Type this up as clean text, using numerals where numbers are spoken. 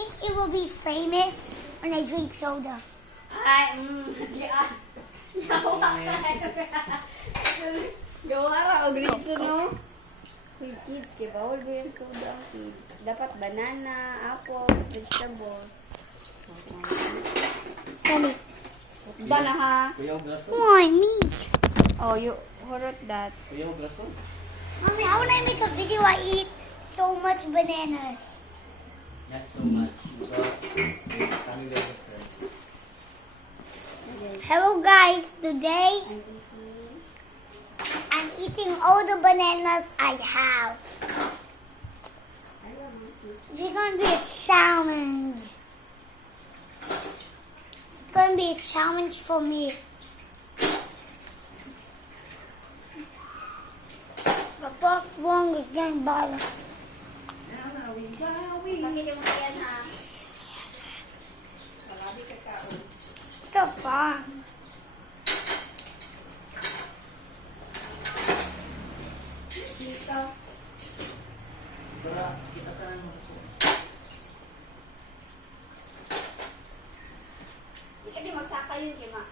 think it will be famous when I drink soda. Ay, yan. Yawa ka. Gawa ra og reason, no? Uy, kids, kay bawal ba yung soda, kids? Dapat banana, apples, vegetables. Mommy. Dala ha? Kuya og laso. Why me? Oh, you horot that. Kuya og laso. Mommy, how when I make a video, I eat so much bananas. Not so much. Because kami din sa friend. Hello guys, today I'm eating all the bananas I have. It's gonna be a challenge. It's gonna be a challenge for me. The first one is getting by. Sakit yung yan ha. Malabi ka kaon. So fun. Dito. Para kita ka mo. Hindi ka di magsaka yun, Kima.